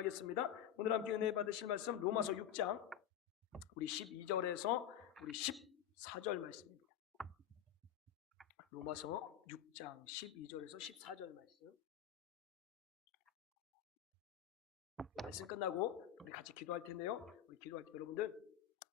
하겠습니다. 오늘 함께 은혜 받으실 말씀 로마서 6장 우리 12절에서 우리 14절 말씀입니다. 로마서 6장 12절에서 14절 말씀 끝나고 우리 같이 기도할 텐데요. 우리 기도할 때 여러분들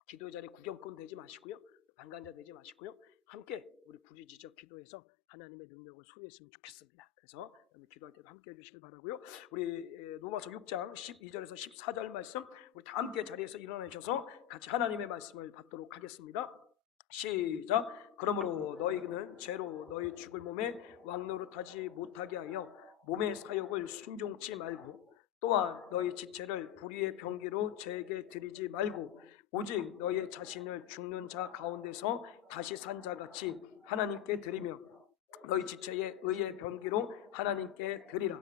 기도의 자리에 구경꾼 되지 마시고요. 방관자 되지 마시고요. 함께 우리 부르짖어 기도해서 하나님의 능력을 소유했으면 좋겠습니다. 그래서 여러분 기도할 때도 함께 해주시길 바라고요. 우리 로마서 6장 12절에서 14절 말씀 우리 다 함께 자리에서 일어나셔서 같이 하나님의 말씀을 받도록 하겠습니다. 시작. 그러므로 너희는 죄로 너희 죽을 몸에 왕노릇하지 못하게 하여 몸의 사욕을 순종치 말고 또한 너희 지체를 불의의 병기로 죄에게 드리지 말고 오직 너희 자신을 죽는 자 가운데서 다시 산 자같이 하나님께 드리며 너희 지체의 의의 병기로 하나님께 드리라.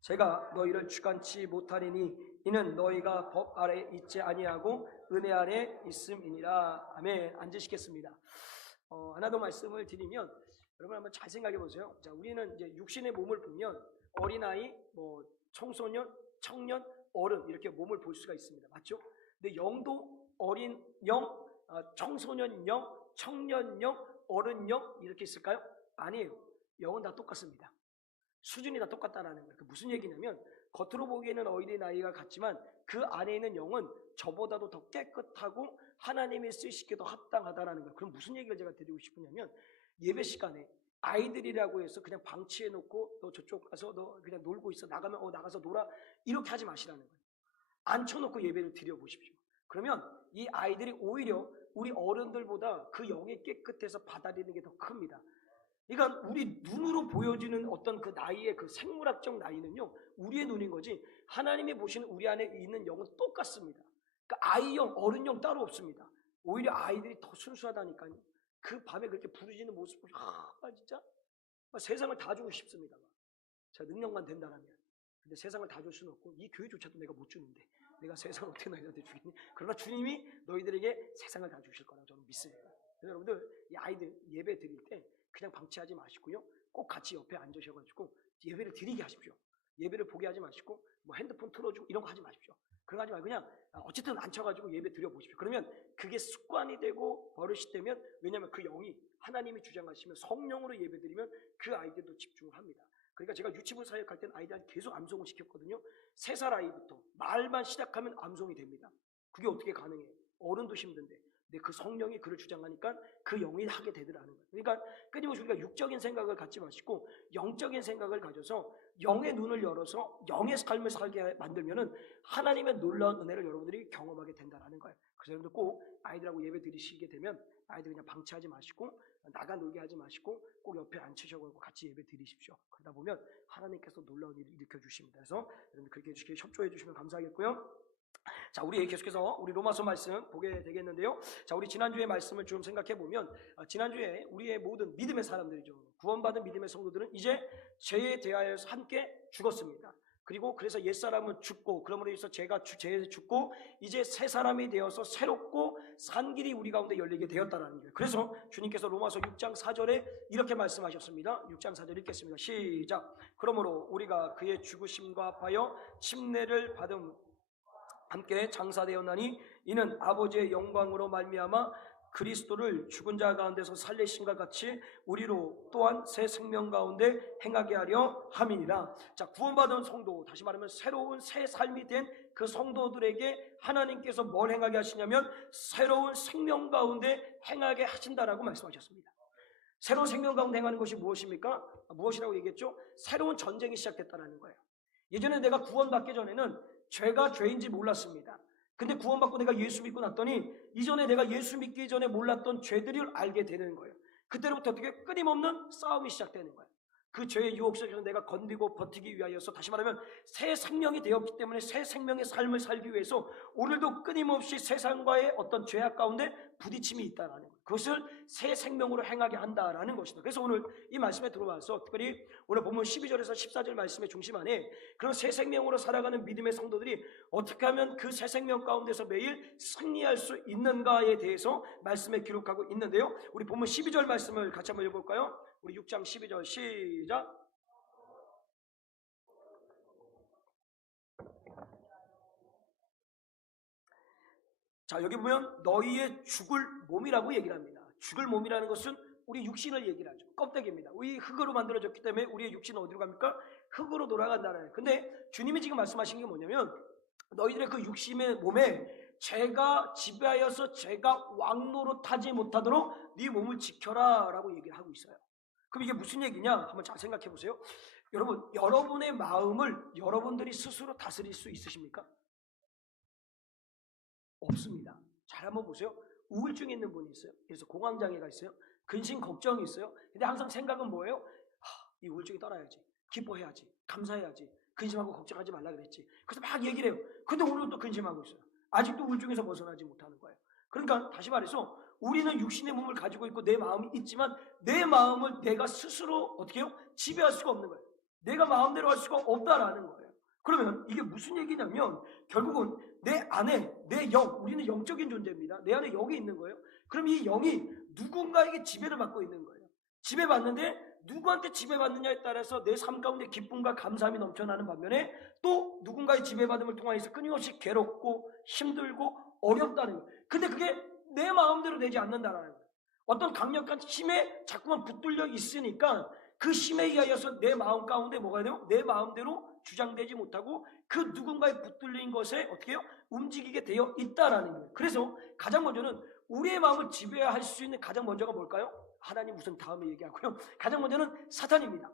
제가 너희를 주관치 못하리니 이는 너희가 법 아래 있지 아니하고 은혜 아래 있음이니라. 아멘. 앉으시겠습니다. 하나 더 말씀을 드리면 여러분 한번 잘 생각해 보세요. 자, 우리는 이제 육신의 몸을 보면 어린아이, 청소년, 청년, 어른 이렇게 몸을 볼 수가 있습니다. 맞죠? 근데 영도 어린 영, 청소년 영, 청년 영, 어른 영 이렇게 있을까요? 아니에요. 영은 다 똑같습니다. 수준이 다 똑같다라는 거예요. 무슨 얘기냐면 겉으로 보기에는 어린아이가 같지만 그 안에 있는 영은 저보다도 더 깨끗하고 하나님이 쓰시기에 더 합당하다라는 거예요. 그럼 무슨 얘기를 제가 드리고 싶으냐면 예배 시간에 아이들이라고 해서 그냥 방치해 놓고 너 저쪽 가서 너 그냥 놀고 있어, 나가면 나가서 놀아 이렇게 하지 마시라는 거예요. 앉혀놓고 예배를 드려 보십시오. 그러면 이 아이들이 오히려 우리 어른들보다 그 영이 깨끗해서 받아들이는 게 더 큽니다. 그러니까 우리 눈으로 보여지는 어떤 그 나이의 그 생물학적 나이는요 우리의 눈인 거지 하나님이 보시는 우리 안에 있는 영은 똑같습니다. 그러니까 아이영, 어른영 따로 없습니다. 오히려 아이들이 더 순수하다니까요. 그 밤에 그렇게 부르짖는 모습 보시면 진짜 세상을 다 주고 싶습니다. 제가 능력만 된다면. 근데 세상을 다 줄 수는 없고 이 교회조차도 내가 못 주는데 내가 세상을 어떻게 너희들한테 주겠니? 그러나 주님이 너희들에게 세상을 다 주실 거라고 저는 믿습니다. 그래서 여러분들 이 아이들 예배 드릴 때 그냥 방치하지 마시고요. 꼭 같이 옆에 앉으셔가지고 예배를 드리게 하십시오. 예배를 보게 하지 마시고 핸드폰 틀어주고 이런 거 하지 마십시오. 그런 거 하지 말고 그냥 어쨌든 앉혀가지고 예배 드려보십시오. 그러면 그게 습관이 되고 버릇이 되면 왜냐하면 그 영이 하나님이 주장하시면 성령으로 예배 드리면 그 아이들도 집중을 합니다. 그러니까 제가 유치부 사역할 때는 아이들한테 계속 암송을 시켰거든요. 3살 아이부터 말만 시작하면 암송이 됩니다. 그게 어떻게 가능해요? 어른도 힘든데. 근데 그 성령이 그를 주장하니까 그 영이 하게 되더라는 거예요. 그러니까 끊임없이 우리가 육적인 생각을 갖지 마시고 영적인 생각을 가져서 영의 눈을 열어서 영의 삶을 살게 만들면은 하나님의 놀라운 은혜를 여러분들이 경험하게 된다는 거예요. 그래서 여러분들 꼭 아이들하고 예배 드리시게 되면 아이들 그냥 방치하지 마시고 나가 놀게 하지 마시고 꼭 옆에 앉히셔가지고 같이 예배 드리십시오. 그러다 보면 하나님께서 놀라운 일을 일으켜 주십니다. 그래서 여러분 그렇게 해주시길 협조해 주시면 감사하겠고요. 자, 우리 계속해서 우리 로마서 말씀 보게 되겠는데요. 자, 우리 지난주의 말씀을 좀 생각해 보면 지난주에 우리의 모든 믿음의 사람들이죠. 구원받은 믿음의 성도들은 이제 죄에 대하여서 함께 죽었습니다. 그리고 그래서 옛사람은 죽고 그러므로 해서 죄에 죽고 이제 새 사람이 되어서 새롭고 산 길이 우리 가운데 열리게 되었다는 거예요. 그래서 주님께서 로마서 6장 4절에 이렇게 말씀하셨습니다. 6장 4절 읽겠습니다. 시작. 그러므로 우리가 그의 죽으심과 합하여 침례를 받음 함께 장사되었나니 이는 아버지의 영광으로 말미암아 그리스도를 죽은 자 가운데서 살리신과 같이 우리로 또한 새 생명 가운데 행하게 하려 함이니라. 자, 구원받은 성도, 다시 말하면 새로운 새 삶이 된 그 성도들에게 하나님께서 뭘 행하게 하시냐면 새로운 생명 가운데 행하게 하신다라고 말씀하셨습니다. 새로운 생명 가운데 행하는 것이 무엇입니까? 무엇이라고 얘기했죠? 새로운 전쟁이 시작됐다는 거예요. 예전에 내가 구원받기 전에는 죄가 죄인지 몰랐습니다. 근데 구원받고 내가 예수 믿고 났더니 이전에 내가 예수 믿기 전에 몰랐던 죄들을 알게 되는 거예요. 그때로부터 어떻게 끊임없는 싸움이 시작되는 거예요. 그 죄의 유혹 속에서 내가 건디고 버티기 위하여서 다시 말하면 새 생명이 되었기 때문에 새 생명의 삶을 살기 위해서 오늘도 끊임없이 세상과의 어떤 죄악 가운데 부딪힘이 있다는 거예요. 그것을 새 생명으로 행하게 한다라는 것이다. 그래서 오늘 이 말씀에 들어와서 특별히 오늘 본문 12절에서 14절 말씀의 중심 안에 그런 새 생명으로 살아가는 믿음의 성도들이 어떻게 하면 그 새 생명 가운데서 매일 승리할 수 있는가에 대해서 말씀에 기록하고 있는데요. 우리 본문 12절 말씀을 같이 한번 읽어볼까요? 우리 6장 12절 시작. 자, 여기 보면 너희의 죽을 몸이라고 얘기를 합니다. 죽을 몸이라는 것은 우리 육신을 얘기를 하죠. 껍데기입니다. 우리 흙으로 만들어졌기 때문에 우리의 육신은 어디로 갑니까? 흙으로 돌아간다는 거예요. 근데 주님이 지금 말씀하신 게 뭐냐면 너희들의 그 육신의 몸에 죄가 지배하여서 죄가 왕노릇하지 못하도록 네 몸을 지켜라 라고 얘기를 하고 있어요. 그럼 이게 무슨 얘기냐? 한번 잘 생각해 보세요. 여러분, 여러분의 마음을 여러분들이 스스로 다스릴 수 있으십니까? 없습니다. 잘 한번 보세요. 우울증 있는 분이 있어요. 그래서 공황장애가 있어요. 근심 걱정이 있어요. 근데 항상 생각은 뭐예요? 이 우울증이 떠나야지, 기뻐해야지, 감사해야지, 근심하고 걱정하지 말라 그랬지. 그래서 막 얘기를 해요. 근데 오늘은 또 근심하고 있어요. 아직도 우울증에서 벗어나지 못하는 거예요. 그러니까 다시 말해서 우리는 육신의 몸을 가지고 있고 내 마음이 있지만 내 마음을 내가 스스로 어떻게 해요? 지배할 수가 없는 거예요. 내가 마음대로 할 수가 없다라는 거예요. 그러면 이게 무슨 얘기냐면 결국은 내 안에 내 영, 우리는 영적인 존재입니다. 내 안에 영이 있는 거예요. 그럼 이 영이 누군가에게 지배를 받고 있는 거예요. 지배받는데 누구한테 지배받느냐에 따라서 내 삶 가운데 기쁨과 감사함이 넘쳐나는 반면에 또 누군가의 지배받음을 통해서 끊임없이 괴롭고 힘들고 어렵다는 거예요. 근데 그게 내 마음대로 되지 않는다는 거예요. 어떤 강력한 힘에 자꾸만 붙들려 있으니까 그 힘에 의하여서 내 마음 가운데 뭐가 돼요? 내 마음대로 주장되지 못하고 그 누군가에 붙들린 것에 어떻게 해요? 움직이게 되어 있다라는 거예요. 그래서 가장 먼저는 우리의 마음을 지배할 수 있는 가장 먼저가 뭘까요? 하나님 우선 다음에 얘기하고요. 가장 먼저는 사탄입니다.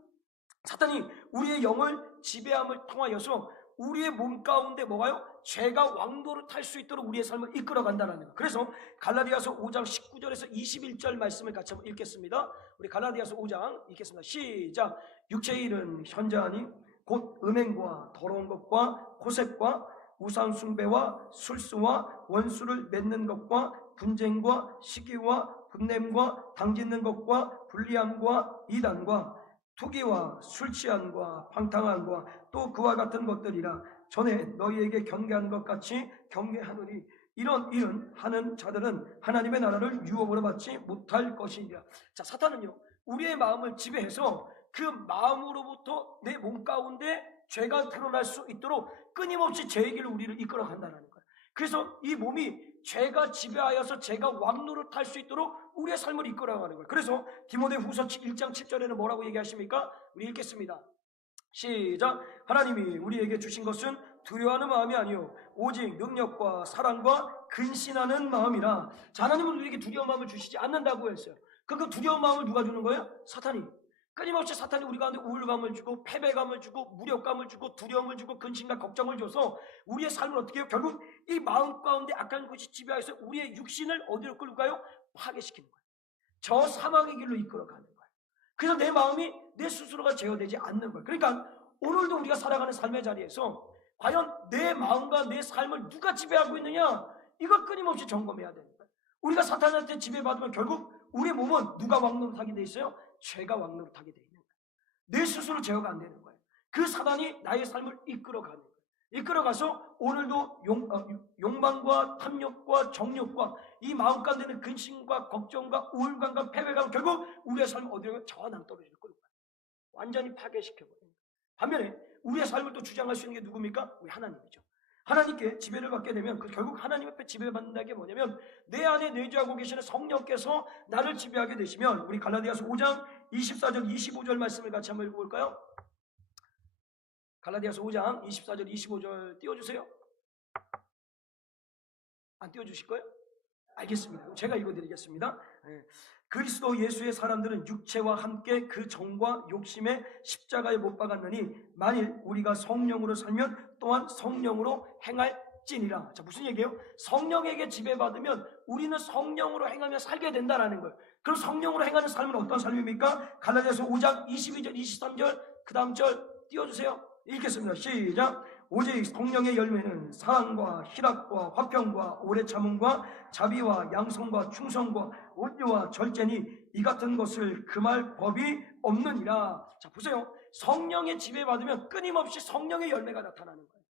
사탄이 우리의 영을 지배함을 통하여서 우리의 몸 가운데 뭐가요? 죄가 왕도를 탈 수 있도록 우리의 삶을 이끌어간다는 거예요. 그래서 갈라디아서 5장 19절에서 21절 말씀을 같이 한번 읽겠습니다. 우리 갈라디아서 5장 읽겠습니다. 시작. 육체의 일은 현저하니 곧 음행과 더러운 것과 호색과 우상 숭배와 술수와 원수를 맺는 것과 분쟁과 시기와 분냄과 당짓는 것과 불리함과 이단과 투기와 술취함과 방탕함과 또 그와 같은 것들이라. 전에 너희에게 경계한 것 같이 경계하노니 이런 일은 하는 자들은 하나님의 나라를 유업으로 받지 못할 것이니라. 자, 사탄은요 우리의 마음을 지배해서 그 마음으로부터 내 몸 가운데 죄가 드러날 수 있도록 끊임없이 죄의 길로 우리를 이끌어 간다는 거예요. 그래서 이 몸이 죄가 지배하여서 죄가 왕노릇할 수 있도록 우리의 삶을 이끌어가는 거예요. 그래서 디모데후서 1장 7절에는 뭐라고 얘기하십니까? 우리 읽겠습니다. 시작. 하나님이 우리에게 주신 것은 두려워하는 마음이 아니요 오직 능력과 사랑과 근신하는 마음이라. 자, 하나님은 우리에게 두려운 마음을 주시지 않는다고 했어요. 그 두려운 마음을 누가 주는 거예요? 사탄이. 끊임없이 사탄이 우리 가운데 우울감을 주고 패배감을 주고 무력감을 주고 두려움을 주고 근심과 걱정을 줘서 우리의 삶을 어떻게 해요? 결국 이 마음 가운데 악한 것이 지배하여서 우리의 육신을 어디로 끌까요? 파괴시키는 거예요. 저 사망의 길로 이끌어가는 거예요. 그래서 내 마음이 내 스스로가 제어되지 않는 거예요. 그러니까 오늘도 우리가 살아가는 삶의 자리에서 과연 내 마음과 내 삶을 누가 지배하고 있느냐, 이걸 끊임없이 점검해야 되는 거예요. 우리가 사탄한테 지배받으면 결국 우리 몸은 누가 왕노릇하게 돼 있어요? 죄가 왕노릇하게 돼 있는 거예요. 내 스스로 제어가 안 되는 거예요. 그 사단이 나의 삶을 이끌어가는 거예요. 이끌어가서 오늘도 욕망과 탐욕과 정욕과 이 마음 가운데는 근심과 걱정과 우울감과 패배감, 결국 우리의 삶은 어디로 저와 낭떠러지를 끌고 가요. 완전히 파괴시켜버려요. 반면에 우리의 삶을 또 주장할 수 있는 게 누굽니까? 우리 하나님이죠. 하나님께 지배를 받게 되면 결국 하나님 앞에 지배받는다는 게 뭐냐면 내 안에 내주하고 계시는 성령께서 나를 지배하게 되시면, 우리 갈라디아서 5장 24절 25절 말씀을 같이 한번 읽어볼까요? 갈라디아서 5장 24절 25절 띄워주세요. 안 띄워주실 거예요? 알겠습니다. 제가 읽어드리겠습니다. 그리스도 예수의 사람들은 육체와 함께 그 정과 욕심에 십자가에 못 박았느니 만일 우리가 성령으로 살면 또한 성령으로 행할지니라. 자, 무슨 얘기예요? 성령에게 지배받으면 우리는 성령으로 행하며 살게 된다는 거예요. 그럼 성령으로 행하는 삶은 어떤 삶입니까? 갈라디아서 5장 22절 23절 그 다음 절 띄워주세요. 읽겠습니다. 시작. 오직 성령의 열매는 사랑과 희락과 화평과 오래 참음과 자비와 양성과 충성과 온유와 절제니 이 같은 것을 금할 법이 없느니라. 자, 보세요. 성령의 지배받으면 끊임없이 성령의 열매가 나타나는 거예요.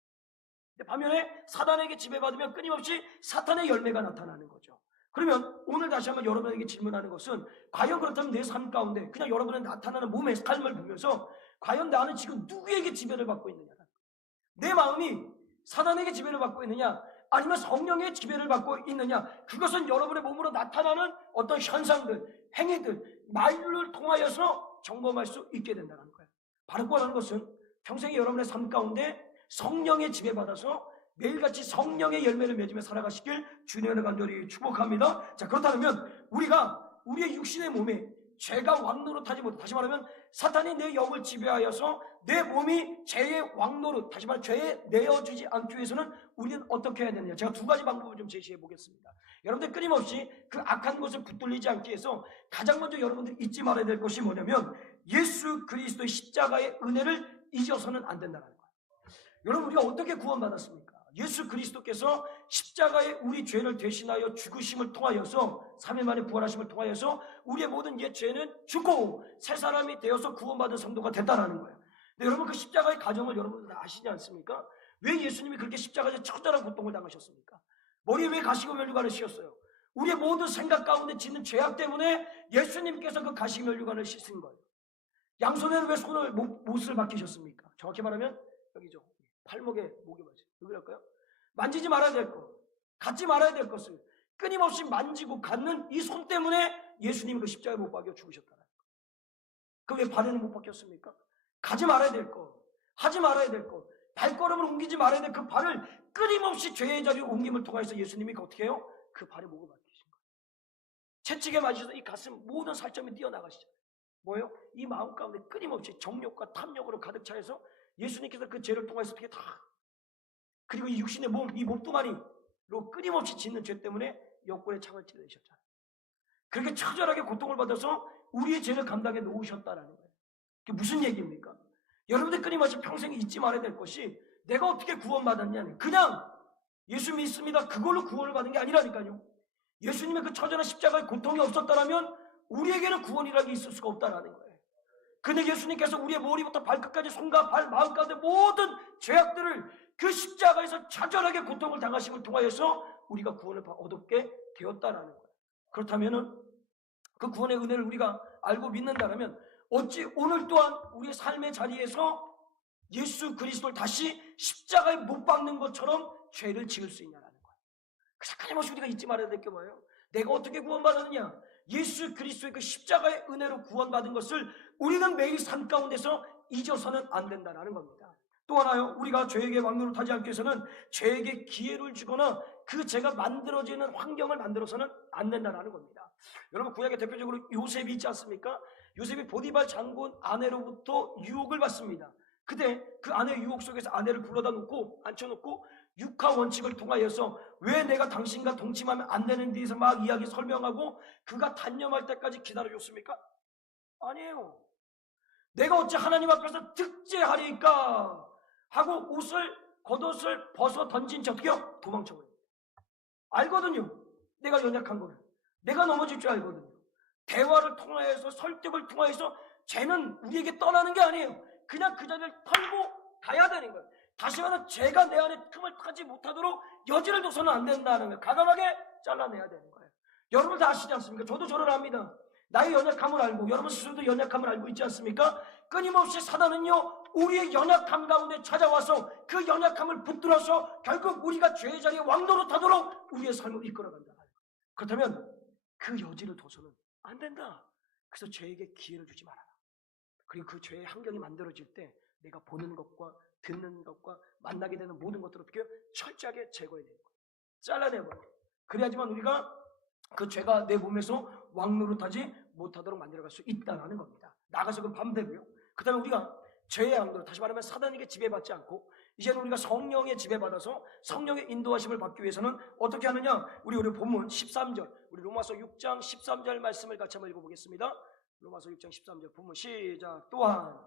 근데 반면에 사단에게 지배받으면 끊임없이 사탄의 열매가 나타나는 거죠. 그러면 오늘 다시 한번 여러분에게 질문하는 것은, 과연 그렇다면 내 삶 가운데 그냥 여러분의 나타나는 몸의 삶을 보면서 과연 나는 지금 누구에게 지배를 받고 있느냐, 내 마음이 사단에게 지배를 받고 있느냐, 아니면 성령의 지배를 받고 있느냐? 그것은 여러분의 몸으로 나타나는 어떤 현상들, 행위들, 말을 통하여서 점검할 수 있게 된다는 거예요. 바르고라는 것은 평생에 여러분의 삶 가운데 성령의 지배받아서 매일같이 성령의 열매를 맺으며 살아가시길 주님의 간절히 축복합니다. 자, 그렇다면 우리가 우리의 육신의 몸에 죄가 왕노릇하지 못해, 다시 말하면 사탄이 내 영을 지배하여서 내 몸이 죄의 왕노릇, 다시 말해 죄에 내어주지 않기 위해서는 우리는 어떻게 해야 되느냐? 제가 두 가지 방법을 좀 제시해 보겠습니다. 여러분들 끊임없이 그 악한 것을 붙들리지 않기 위해서 가장 먼저 여러분들 잊지 말아야 될 것이 뭐냐면 예수 그리스도의 십자가의 은혜를 잊어서는 안 된다는 거예요. 여러분, 우리가 어떻게 구원받았습니까? 예수 그리스도께서 십자가에 우리 죄를 대신하여 죽으심을 통하여서 3일 만에 부활하심을 통하여서 우리의 모든 옛 죄는 죽고 새 사람이 되어서 구원받은 성도가 됐다는 거예요. 근데 여러분, 그 십자가의 가정을 여러분들 아시지 않습니까? 왜 예수님이 그렇게 십자가에서 처절한 고통을 당하셨습니까? 머리에 왜 가시고 면류관을 씌웠어요? 우리의 모든 생각 가운데 짓는 죄악 때문에 예수님께서 그 가시고 면류관을 씌신 거예요. 양손에는 왜 못을 박히셨습니까? 정확히 말하면 여기죠. 팔목에 목에 맞아요. 왜 그럴까요? 만지지 말아야 될 것, 갖지 말아야 될 것을 끊임없이 만지고 갖는 이 손 때문에 예수님이 그 십자가에 못 박혀 죽으셨다는 거예요. 그 왜 발에는 못 박혔습니까? 가지 말아야 될 것, 하지 말아야 될 것, 발걸음을 옮기지 말아야 될 그 발을 끊임없이 죄의 자리에 옮김을 통해서 예수님이 어떻게 해요? 그 발에 목을 박히신 거예요. 채찍에 맞으셔서 이 가슴 모든 살점이 뛰어나가시잖아요. 뭐예요? 이 마음 가운데 끊임없이 정욕과 탐욕으로 가득 차여서 예수님께서 그 죄를 통해서 어떻게 다, 그리고 이 육신의 몸, 이 몸뚱아리로 끊임없이 짓는 죄 때문에 역골의 창을 찔러주셨잖아요. 그렇게 처절하게 고통을 받아서 우리의 죄를 감당해 놓으셨다는 거예요. 그게 무슨 얘기입니까? 여러분들 끊임없이 평생 잊지 말아야 될 것이 내가 어떻게 구원받았냐는, 그냥 예수 믿습니다, 그걸로 구원을 받은 게 아니라니까요. 예수님의 그 처절한 십자가의 고통이 없었다면 우리에게는 구원이라는 게 있을 수가 없다는 거예요. 근데 예수님께서 우리의 머리부터 발끝까지 손과 발, 마음 가운데 모든 죄악들을 그 십자가에서 처절하게 고통을 당하심을 통하여서 우리가 구원을 얻게 되었다는 거예요. 그렇다면 그 구원의 은혜를 우리가 알고 믿는다면 어찌 오늘 또한 우리의 삶의 자리에서 예수 그리스도를 다시 십자가에 못 박는 것처럼 죄를 지을 수 있냐는 거예요. 그래서 끊임없이 우리가 잊지 말아야 될 게 뭐예요? 내가 어떻게 구원받았느냐? 예수 그리스도의 그 십자가의 은혜로 구원받은 것을 우리는 매일 삶 가운데서 잊어서는 안 된다는 겁니다. 또 하나요, 우리가 죄에게 왕노릇하지 않기 위해서는 죄에게 기회를 주거나 그 죄가 만들어지는 환경을 만들어서는 안 된다는 겁니다. 여러분, 구약의 대표적으로 요셉이 있지 않습니까? 요셉이 보디발 장군 아내로부터 유혹을 받습니다. 그때 그 아내의 유혹 속에서 아내를 불러다 놓고 앉혀놓고 육하 원칙을 통하여서 왜 내가 당신과 동침하면 안 되는 데에서 막 이야기 설명하고 그가 단념할 때까지 기다려줬습니까? 아니에요. 내가 어찌 하나님 앞에서 득죄하리까 하고 겉옷을 벗어 던진 지 어떻게요? 도망쳐버립니다. 알거든요. 내가 연약한 거를. 내가 넘어질 줄 알거든요. 대화를 통하여서 설득을 통하여서 죄는 우리에게 떠나는 게 아니에요. 그냥 그 자리를 털고 가야 되는 거예요. 다시 말하면 죄가 내 안에 틈을 타지 못하도록 여지를 둬서는 안 된다는 거예요. 과감하게 잘라내야 되는 거예요. 여러분 다 아시지 않습니까? 저도 저를 압니다. 나의 연약함을 알고 여러분 스스로도 연약함을 알고 있지 않습니까? 끊임없이 사단은요 우리의 연약함 가운데 찾아와서 그 연약함을 붙들어서 결국 우리가 죄의 자리에 왕노릇하도록 우리의 삶을 이끌어간다. 그렇다면 그 여지를 둬서는 안 된다. 그래서 죄에게 기회를 주지 말아라. 그리고 그 죄의 환경이 만들어질 때 내가 보는 것과 듣는 것과 만나게 되는 모든 것들을 어떻게 철저하게 제거해야 되는 거예요. 잘라내버려요. 그래야지만 우리가 그 죄가 내 몸에서 왕노릇하지 못하도록 만들어갈 수 있다는 겁니다. 나가서 그 밤되고요. 그 다음에 우리가 죄의 왕노릇, 다시 말하면 사단에게 지배받지 않고 이제는 우리가 성령의 지배받아서 성령의 인도하심을 받기 위해서는 어떻게 하느냐? 우리 본문 13절, 우리 로마서 6장 13절 말씀을 같이 한번 읽어보겠습니다. 로마서 6장 13절 본문 시작. 또한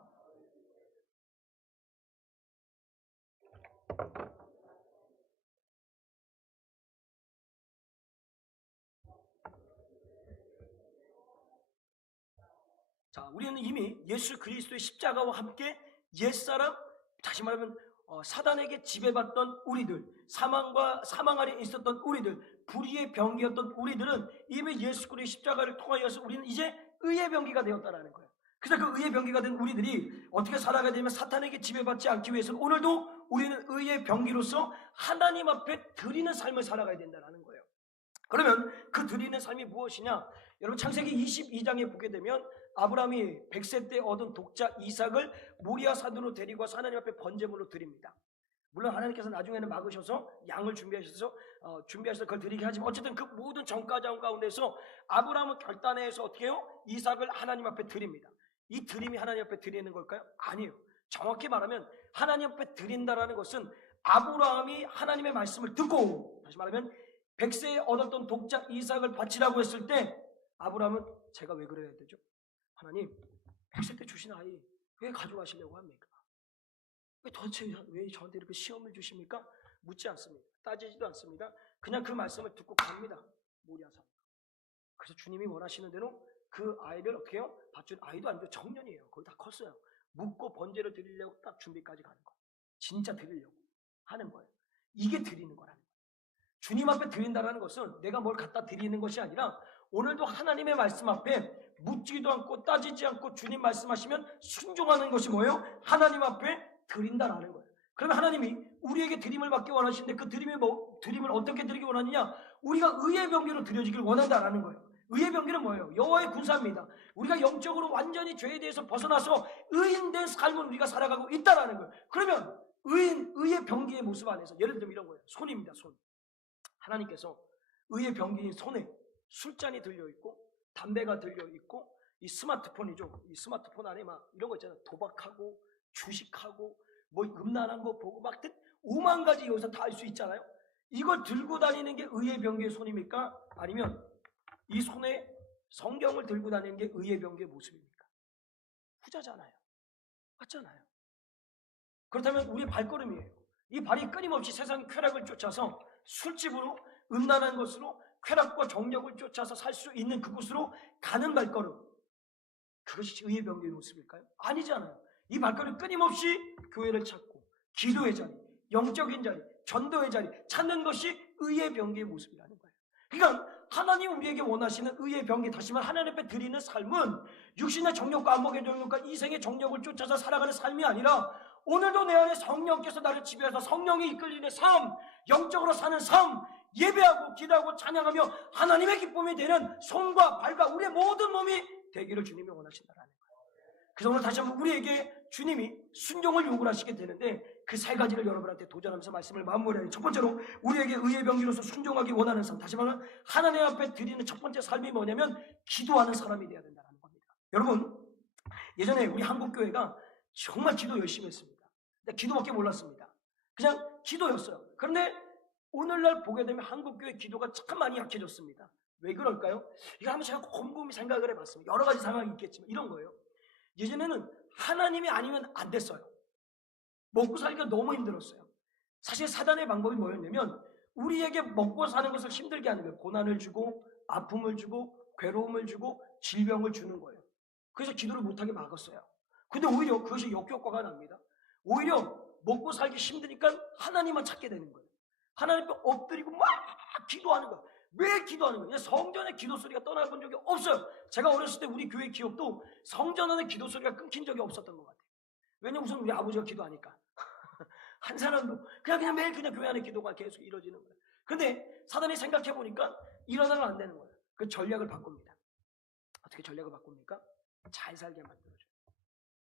자, 우리는 이미 예수 그리스도의 십자가와 함께 옛사람, 다시 말하면 사단에게 지배받던 우리들, 사망 아래 있었던 우리들, 불의의 병기였던 우리들은 이미 예수 그리스도의 십자가를 통하여서 우리는 이제 의의 병기가 되었다는 거예요. 그래서 그 의의 병기가 된 우리들이 어떻게 살아가야 되면 사탄에게 지배받지 않기 위해서는 오늘도 우리는 의의 병기로서 하나님 앞에 드리는 삶을 살아가야 된다는 거예요. 그러면 그 드리는 삶이 무엇이냐? 여러분 창세기 22장에 보게 되면 아브라함이 100세 때 얻은 독자 이삭을 모리아 산으로 데리고 와서 하나님 앞에 번제물로 드립니다. 물론 하나님께서 나중에는 막으셔서 양을 준비하셔서 그걸 드리게 하지만 어쨌든 그 모든 정과정 가운데서 아브라함은 결단해서 어떻게 해요? 이삭을 하나님 앞에 드립니다. 이 드림이 하나님 앞에 드리는 걸까요? 아니에요. 정확히 말하면 하나님 앞에 드린다라는 것은 아브라함이 하나님의 말씀을 듣고, 다시 말하면 100세에 얻었던 독자 이삭을 바치라고 했을 때 아브라함은 제가 왜 그래야 되죠? 하나님 100세 때 주신 아이 왜 가져가시려고 합니까? 왜 저한테 이렇게 시험을 주십니까? 묻지 않습니다. 따지지도 않습니다. 그냥 그 말씀을 듣고 갑니다. 모리아산. 그래서 주님이 원하시는 대로 그 아이를 어떻게 해요? 밧줄 아이도 아니고 청년이에요. 거의 다 컸어요. 묻고 번제를 드리려고 딱 준비까지 가는 거예요. 진짜 드리려고 하는 거예요. 이게 드리는 거라는 거예요. 주님 앞에 드린다는 것은 내가 뭘 갖다 드리는 것이 아니라 오늘도 하나님의 말씀 앞에 묻지도 않고 따지지 않고 주님 말씀하시면 순종하는 것이 뭐예요? 하나님 앞에 드린다라는 거예요. 그러면 하나님이 우리에게 드림을 받기 원하시는데 그 드림을 어떻게 드리기 원하느냐? 우리가 의의 병기로 드려지길 원한다라는 거예요. 의의 병기는 뭐예요? 여호와의 군사입니다. 우리가 영적으로 완전히 죄에 대해서 벗어나서 의인된 삶을 우리가 살아가고 있다라는 거예요. 그러면 의의 병기의 모습 안에서 예를 들면 이런 거예요. 손입니다. 손. 하나님께서 의의 병기인 손에 술잔이 들려있고 담배가 들려있고 이 스마트폰이죠. 이 스마트폰 안에 막 이런 거 있잖아요. 도박하고 주식하고 뭐 음란한 거 보고 막 5만 가지 여기서 다 알 수 있잖아요. 이걸 들고 다니는 게 의의 병기의 손입니까? 아니면 이 손에 성경을 들고 다니는 게 의의 병기의 모습입니까? 후자잖아요. 맞잖아요. 그렇다면 우리의 발걸음이에요. 이 발이 끊임없이 세상 쾌락을 쫓아서 술집으로 음란한 것으로 쾌락과 정력을 쫓아서 살 수 있는 그곳으로 가는 발걸음, 그것이 의의 병기의 모습일까요? 아니잖아요. 이 발걸음 끊임없이 교회를 찾고 기도의 자리, 영적인 자리, 전도의 자리 찾는 것이 의의 병기의 모습이라는 거예요. 그러니까 하나님 우리에게 원하시는 의의 병기, 다시 말해 하나님 앞에 드리는 삶은 육신의 정욕과 안목의 정욕과 이생의 정욕을 쫓아서 살아가는 삶이 아니라 오늘도 내 안에 성령께서 나를 지배해서 성령이 이끌리는 삶, 영적으로 사는 삶, 예배하고 기도하고 찬양하며 하나님의 기쁨이 되는 손과 발과 우리의 모든 몸이 되기를 주님이 원하신다라는 거예요. 그래서 오늘 다시 한번 우리에게 주님이 순종을 요구를 하시게 되는데 그 세 가지를 여러분한테 도전하면서 말씀을 마무리해요. 첫 번째로 우리에게 의의 병기로서 순종하기 원하는 삶, 다시 말하면 하나님 앞에 드리는 첫 번째 삶이 뭐냐면 기도하는 사람이 되어야 된다는 겁니다. 여러분, 예전에 우리 한국교회가 정말 기도 열심히 했습니다. 근데 기도밖에 몰랐습니다. 그냥 기도였어요. 그런데 오늘날 보게 되면 한국교회 기도가 참 많이 약해졌습니다. 왜 그럴까요? 이거 한번 제가 곰곰이 생각을 해봤습니다. 여러 가지 상황이 있겠지만 이런 거예요. 예전에는 하나님이 아니면 안 됐어요. 먹고 살기가 너무 힘들었어요. 사실 사단의 방법이 뭐였냐면 우리에게 먹고 사는 것을 힘들게 하는 거예요. 고난을 주고 아픔을 주고 괴로움을 주고 질병을 주는 거예요. 그래서 기도를 못하게 막았어요. 근데 오히려 그것이 역효과가 납니다. 오히려 먹고 살기 힘드니까 하나님만 찾게 되는 거예요. 하나님 앞에 엎드리고 막 기도하는 거예요. 왜 기도하는 거예요? 성전의 기도 소리가 떠나본 적이 없어요. 제가 어렸을 때 우리 교회 기업도 성전 안에 기도 소리가 끊긴 적이 없었던 것 같아요. 왜냐면 우선 우리 아버지가 기도하니까. 한 사람도 그냥 매일 그냥 교회 안에 기도가 계속 이루어지는 거예요. 그런데 사단이 생각해 보니까 이러다가 안 되는 거예요. 그 전략을 바꿉니다. 어떻게 전략을 바꿉니까? 잘 살게 만들어줘요.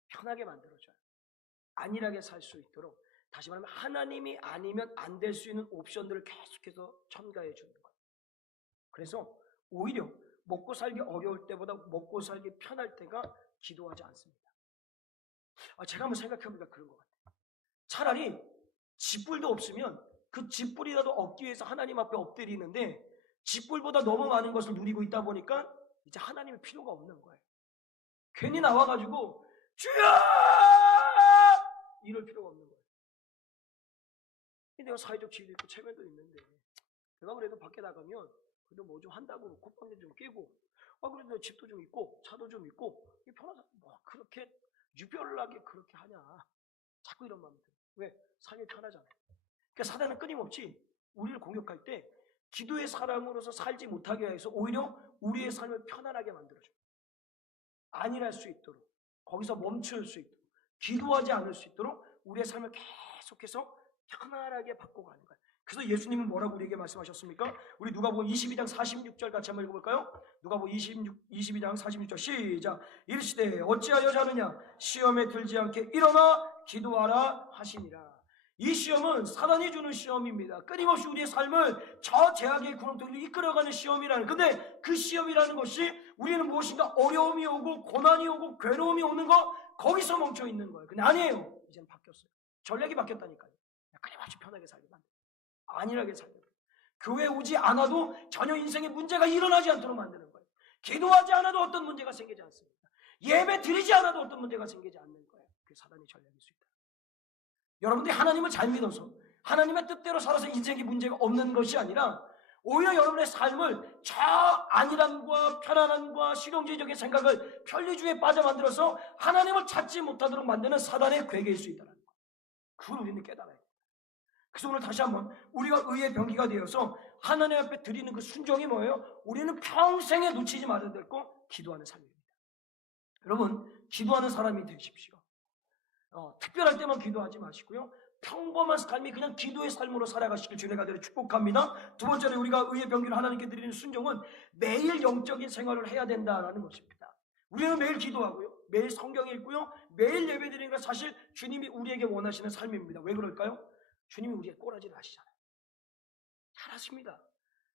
편하게 만들어줘요. 안일하게 살 수 있도록, 다시 말하면 하나님이 아니면 안 될 수 있는 옵션들을 계속해서 첨가해 주는 거예요. 그래서 오히려 먹고 살기 어려울 때보다 먹고 살기 편할 때가 기도하지 않습니다. 제가 한번 생각해 보니까 그런 것 같아요. 차라리 집불도 없으면 그 집불이라도 얻기 위해서 하나님 앞에 엎드리는데 집불보다 너무 많은 것을 누리고 있다 보니까 이제 하나님의 필요가 없는 거예요. 괜히 나와가지고 주여! 이럴 필요가 없는 거예요. 내가 사회적 지위도 있고 체면도 있는데 내가 그래도 밖에 나가면 그래도 뭐 좀 한다고 콧방귀 좀 끼고 그래도 집도 좀 있고 차도 좀 있고 편하다. 뭐 그렇게 유별나게 그렇게 하냐. 자꾸 이런 마음이 들어요. 왜? 삶이 편하잖아요. 그러니까 사단은 끊임없이 우리를 공격할 때 기도의 사람으로서 살지 못하게 해서 오히려 우리의 삶을 편안하게 만들어줘요. 안일할 수 있도록, 거기서 멈출 수 있도록, 기도하지 않을 수 있도록 우리의 삶을 계속해서 편안하게 바꿔가는 거예요. 그래서 예수님은 뭐라고 우리에게 말씀하셨습니까? 우리 누가복음 22장 46절 같이 한번 읽어볼까요? 누가복음 22장 46절 시작. 이르시되 어찌하여 자느냐 시험에 들지 않게 일어나 기도하라 하시니라. 이 시험은 사단이 주는 시험입니다. 끊임없이 우리의 삶을 저 죄악의 구렁텅이로 이끌어가는 시험이라는. 근데 그 시험이라는 것이 우리는 무엇인가 어려움이 오고 고난이 오고 괴로움이 오는 거 거기서 멈춰 있는 거예요. 근데 아니에요. 이제는 바뀌었어요. 전략이 바뀌었다니까요. 끊임없이 편하게 살게 만들어요. 안일하게 살게 만들어요. 교회 오지 않아도 전혀 인생에 문제가 일어나지 않도록 만드는 거예요. 기도하지 않아도 어떤 문제가 생기지 않습니다. 예배 드리지 않아도 어떤 문제가 생기지 않는 거예요. 그게 사단의 전략일 수 있다. 여러분들이 하나님을 잘 믿어서 하나님의 뜻대로 살아서 인생에 문제가 없는 것이 아니라 오히려 여러분의 삶을 저 안일함과 편안함과 실용주의적인 생각을 편리주의에 빠져 만들어서 하나님을 찾지 못하도록 만드는 사단의 괴계일 수 있다는 거예요. 그걸 우리는 깨달아야 돼요. 그래서 오늘 다시 한번 우리가 의의 병기가 되어서 하나님 앞에 드리는 그 순종이 뭐예요? 우리는 평생에 놓치지 말아야 될 거 기도하는 삶입니다. 여러분 기도하는 사람이 되십시오. 특별할 때만 기도하지 마시고요. 평범한 삶이 그냥 기도의 삶으로 살아가시길 주님의 가들을 축복합니다. 두 번째로 우리가 의의 병기를 하나님께 드리는 순종은 매일 영적인 생활을 해야 된다라는 것입니다. 우리는 매일 기도하고요. 매일 성경 읽고요. 매일 예배 드리는 건 사실 주님이 우리에게 원하시는 삶입니다. 왜 그럴까요? 주님이 우리의 꼬라지를 아시잖아요. 잘 아십니다.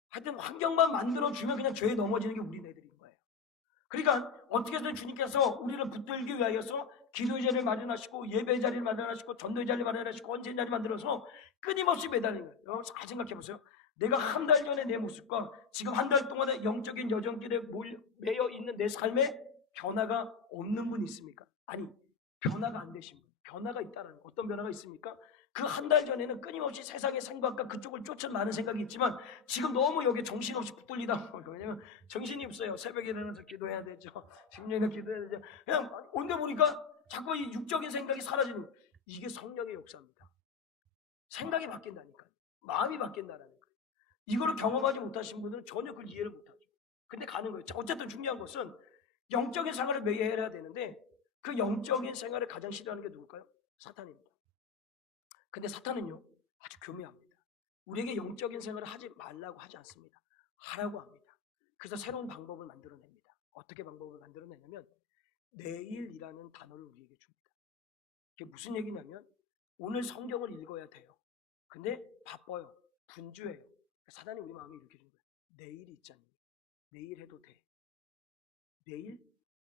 하여튼 환경만 만들어주면 그냥 죄에 넘어지는 게 우리네들인 거예요. 그러니까 어떻게 해서든 주님께서 우리를 붙들기 위하여서 기도의 자리를 마련하시고 예배의 자리를 마련하시고 전도의 자리를 마련하시고 언제의 자리를 만들어서 끊임없이 매달리는 거예요. 여러분 잘 생각해 보세요. 내가 한 달 전에 내 모습과 지금 한 달 동안의 영적인 여정길에 매여 있는 내 삶에 변화가 없는 분이 있습니까? 아니 변화가 안 되신 분, 변화가 있다는 거. 어떤 변화가 있습니까? 그 한 달 전에는 끊임없이 세상의 생각과 그쪽을 쫓은 많은 생각이 있지만 지금 너무 여기에 정신없이 붙들리다 보니까 왜냐면 정신이 없어요. 새벽에 일어나서 기도해야 되죠. 10년이나 기도해야 되죠. 그냥 온데 보니까 자꾸 이 육적인 생각이 사라지는 거예요. 이게 성령의 역사입니다. 생각이 바뀐다니까요. 마음이 바뀐다는 거예요. 이거를 경험하지 못하신 분들은 전혀 그걸 이해를 못하죠. 근데 가는 거예요. 어쨌든 중요한 것은 영적인 생활을 매일 해야 되는데 그 영적인 생활을 가장 싫어하는 게 누굴까요? 사탄입니다. 근데 사탄은요 아주 교묘합니다. 우리에게 영적인 생활을 하지 말라고 하지 않습니다. 하라고 합니다. 그래서 새로운 방법을 만들어냅니다. 어떻게 방법을 만들어내냐면 내일이라는 단어를 우리에게 줍니다. 그게 무슨 얘기냐면 오늘 성경을 읽어야 돼요. 근데 바빠요. 분주해요. 사단이 우리 마음에 이렇게 준 거예요. 내일이 있잖니. 내일 해도 돼. 내일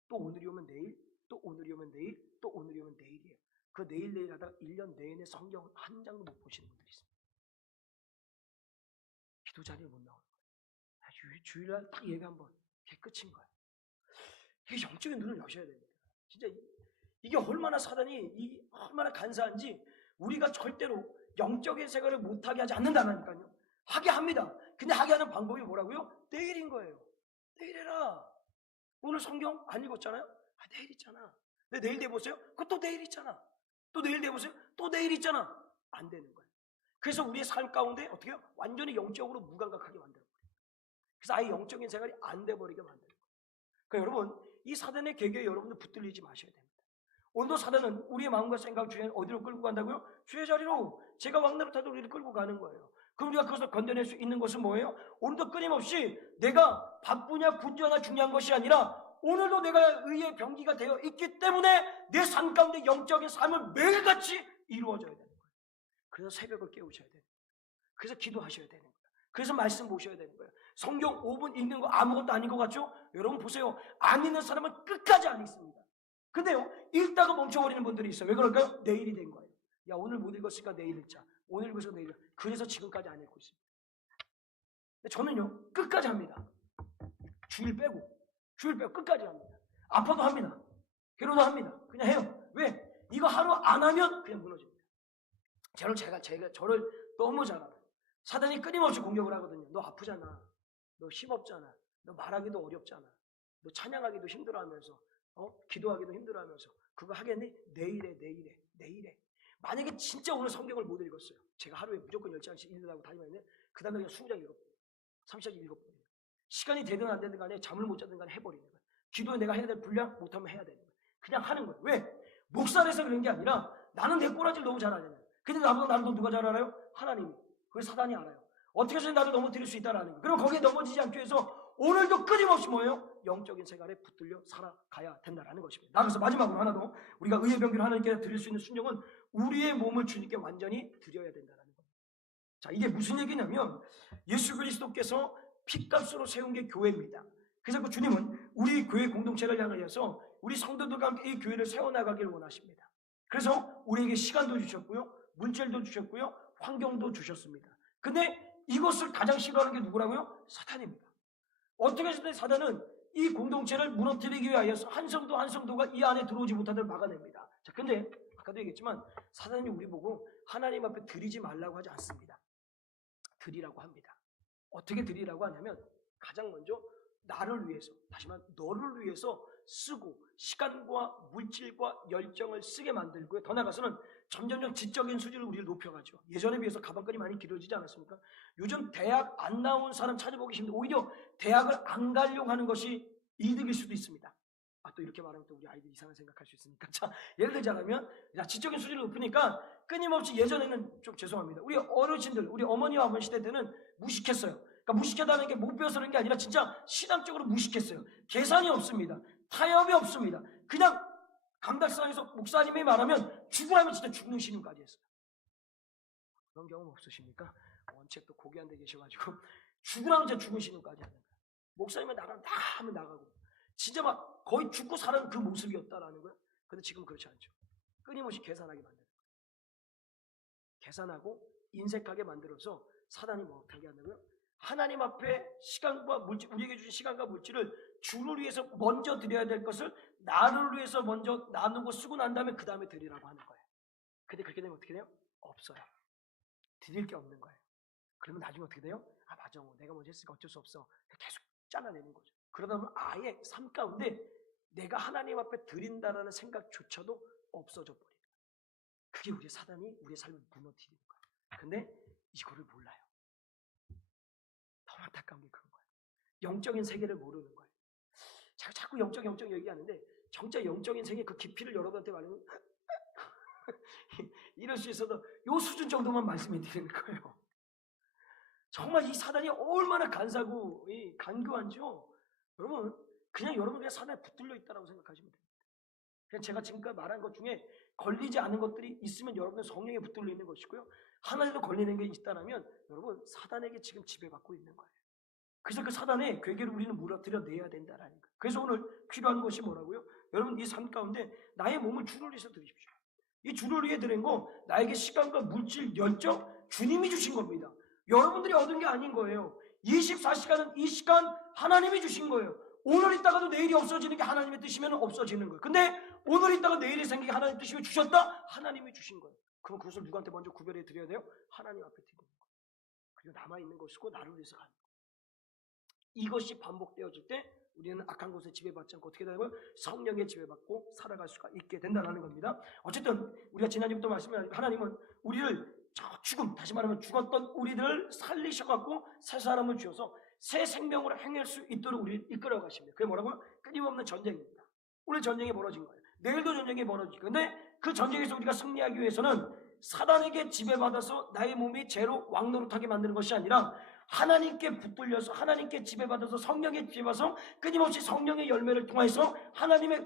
또 오늘이 오면 내일 또 오늘이 오면 내일 또 오늘이 오면 내일이에요. 그 내일 하다가 1년 내내 성경 한 장도 못 보시는 분들이 있습니다. 기도 자리에 못 나오는 거예요. 주일날 딱 예배 한번 그게 끝인 거예요. 이게 영적인 눈을 여셔야 됩니다. 진짜 이게 얼마나 사단이 얼마나 간사한지 우리가 절대로 영적인 생활을 못하게 하지 않는다니까요. 하게 합니다. 근데 하게 하는 방법이 뭐라고요? 내일인 거예요. 내일 해라. 오늘 성경 안 읽었잖아요? 내일 있잖아. 근데 내일 돼보세요? 그것도 내일 있잖아. 또 내일 돼보세요? 또 내일 있잖아. 안 되는 거예요. 그래서 우리의 삶 가운데 어떻게 해요? 완전히 영적으로 무감각하게 만들어버려요. 그래서 아예 영적인 생활이 안 돼버리게 만드는 거예요. 그러니까 여러분 이 사단의 계계에 여러분들 붙들리지 마셔야 됩니다. 오늘도 사단은 우리의 마음과 생각 중에 어디로 끌고 간다고요? 주의 자리로 제가 왕노릇 하도록 우리를 끌고 가는 거예요. 그럼 우리가 그것을 건져낼 수 있는 것은 뭐예요? 오늘도 끊임없이 내가 바쁘냐 분주하냐 중요한 것이 아니라 오늘도 내가 의의 병기가 되어 있기 때문에 내 삶 가운데 영적인 삶을 매일같이 이루어져야 되는 거예요. 그래서 새벽을 깨우셔야 되는 거예요. 그래서 기도하셔야 되는 거예요. 그래서 말씀 보셔야 되는 거예요. 성경 5분 읽는 거 아무것도 아닌 것 같죠? 여러분 보세요. 안 읽는 사람은 끝까지 안 읽습니다. 근데요 읽다가 멈춰버리는 분들이 있어요. 왜 그럴까요? 내일이 된 거예요. 야 오늘 못 읽었으니까 내일 읽자. 오늘 읽었으니까 내일 읽자. 그래서 지금까지 안 읽고 있습니다. 저는요 끝까지 합니다. 주일 빼고 끝까지 합니다. 아파도 합니다. 괴로워도 합니다. 그냥 해요. 왜? 이거 하루 안 하면 그냥 무너집니다. 저를 너무 잘 알아요. 사단이 끊임없이 공격을 하거든요. 너 아프잖아. 너 힘없잖아. 너 말하기도 어렵잖아. 너 찬양하기도 힘들어하면서 기도하기도 힘들어하면서 그거 하겠니? 내일에. 만약에 진짜 오늘 성경을 못 읽었어요. 제가 하루에 무조건 10장씩 읽으라고 다니면 그 다음에 그냥 20장 읽어버려요. 30장 읽어버려요. 시간이 되든 안 되든 간에 잠을 못 자든 간에 해버리는 거예요. 기도에 내가 해야 될 분량 못하면 해야 되는 거예요. 그냥 하는 거예요. 왜? 목살에서 그런 게 아니라 나는 내 꼬라지를 너무 잘 알잖아요. 근데 나보다 나를 더 누가 잘 알아요? 하나님이. 그걸 사단이 알아요. 어떻게 해서 나를 넘어뜨릴 수 있다라는 거예요. 그리고 거기에 넘어지지 않기 위해서 오늘도 끊임없이 뭐예요? 영적인 세간에 붙들려 살아가야 된다는 것입니다. 나가서 마지막으로 하나 더, 우리가 의의 병기를 하나님께 드릴 수 있는 순종은 우리의 몸을 주님께 완전히 드려야 된다는 겁니다. 자, 이게 무슨 얘기냐면 예수 그리스도께서 핏값으로 세운 게 교회입니다. 그래서 그 주님은 우리 교회 공동체를 향하여서 우리 성도들과 함께 이 교회를 세워나가기를 원하십니다. 그래서 우리에게 시간도 주셨고요, 물질도 주셨고요, 환경도 주셨습니다. 근데 이것을 가장 싫어하는 게 누구라고요? 사탄입니다. 어떻게 해서 사단은 이 공동체를 무너뜨리기 위하여서 한 성도 한 성도가 이 안에 들어오지 못하도록 막아냅니다. 자, 근데 아까도 얘기했지만 사단이 우리 보고 하나님 앞에 드리지 말라고 하지 않습니다. 드리라고 합니다. 어떻게 드리라고 하냐면 가장 먼저 나를 위해서, 다시 말해 너를 위해서 쓰고 시간과 물질과 열정을 쓰게 만들고요. 더 나아가서는 점점점 지적인 수준을 우리를 높여가죠. 예전에 비해서 가방끈이 많이 길어지지 않았습니까? 요즘 대학 안 나온 사람 찾아보기 힘든데 오히려 대학을 안 가려고 하는 것이 이득일 수도 있습니다. 또 이렇게 말하면 또 우리 아이들이 이상한 생각할 수 있으니까. 자, 예를 들자면 지적인 수준을 높이니까 끊임없이, 예전에는 좀 죄송합니다, 우리 어르신들, 우리 어머니와 아버지 시대 때는 무식했어요. 그러니까 무식하다는 게 못 배워서 그런 게 아니라 진짜 신앙적으로 무식했어요. 계산이 없습니다. 타협이 없습니다. 그냥 감달상에서 목사님이 말하면 죽으라면 진짜 죽는 신음까지 했어요. 그런 경험 없으십니까? 원체 또 고귀한 데 계셔가지고 죽으라면 진짜 죽는 신음까지 하는 거예요. 목사님이 나가면 다 하면 나가고 진짜 막 거의 죽고 사는 그 모습이었다라는 거예요. 근데 지금 그렇지 않죠. 끊임없이 계산하게 만드는 거예요. 계산하고 인색하게 만들어서 사단이 못하게 한다고요? 하나님 앞에 시간과 물질, 우리에게 주신 시간과 물질을 주를 위해서 먼저 드려야 될 것을 나를 위해서 먼저 나누고 쓰고 난 다음에 그 다음에 드리라고 하는 거예요. 근데 그렇게 되면 어떻게 돼요? 없어요. 드릴 게 없는 거예요. 그러면 나중에 어떻게 돼요? 아, 맞아, 내가 먼저 했으니까 어쩔 수 없어. 계속 잘라내는 거죠. 그러다 보면 아예 삶 가운데 내가 하나님 앞에 드린다라는 생각조차도 없어져 버려요. 그게 우리 사단이 우리의 삶을 무너뜨리는 거예요. 근데 이거를 몰라요. 너무 안타까운 게 그런 거예요. 영적인 세계를 모르는 거예요. 제가 자꾸 영적 얘기하는데 정작 영적인 세계 그 깊이를 여러분한테 말하면 이럴 수 있어도 요 수준 정도만 말씀해 드리는 거예요. 정말 이 사단이 얼마나 간사고 간교한지요. 여러분, 그냥 여러분 사단에 붙들려 있다고 생각하시면 됩니다. 그냥 제가 지금까지 말한 것 중에 걸리지 않은 것들이 있으면 여러분은 성령에 붙들려 있는 것이고요. 하나라도 걸리는 게 있다면 여러분 사단에게 지금 지배받고 있는 거예요. 그래서 그 사단의 괴계를 우리는 무너뜨려 내야 된다라는 거예요. 그래서 오늘 필요한 것이 뭐라고요? 여러분 이 삶 가운데 나의 몸을 주를 위해서 드리십시오. 이 주를 위해 드린 거 나에게 시간과 물질, 열정 주님이 주신 겁니다. 여러분들이 얻은 게 아닌 거예요. 24시간은 이 시간 하나님이 주신 거예요. 오늘 있다가도 내일이 없어지는 게 하나님의 뜻이면 없어지는 거예요. 근데 오늘 있다가 내일이 생기게 하나님의 뜻이면 주셨다? 하나님이 주신 거예요. 그럼 그것을 누구한테 먼저 구별해 드려야 돼요? 하나님 앞에 드리는 거예요. 그리고 남아있는 것이고 나를 위해서 가는 거예요. 이것이 반복되어질 때 우리는 악한 것에 지배받지 않고 어떻게 되냐면 성령에 지배받고 살아갈 수가 있게 된다는 겁니다. 어쨌든 우리가 지난주부터 말씀한 하나님은 우리를 죽음, 다시 말하면 죽었던 우리들을 살리셔갖고 새 사람을 주셔서 새 생명으로 행할 수 있도록 우리를 이끌어 가십니다. 그게 뭐라고요? 끊임없는 전쟁입니다. 오늘 전쟁이 벌어진 거예요. 내일도 전쟁이 벌어지고, 근데 그 전쟁에서 우리가 승리하기 위해서는 사단에게 지배받아서 나의 몸이 죄로 왕노릇하게 만드는 것이 아니라 하나님께 붙들려서 하나님께 지배받아서 성령에 지배받아서 끊임없이 성령의 열매를 통해서 하나님의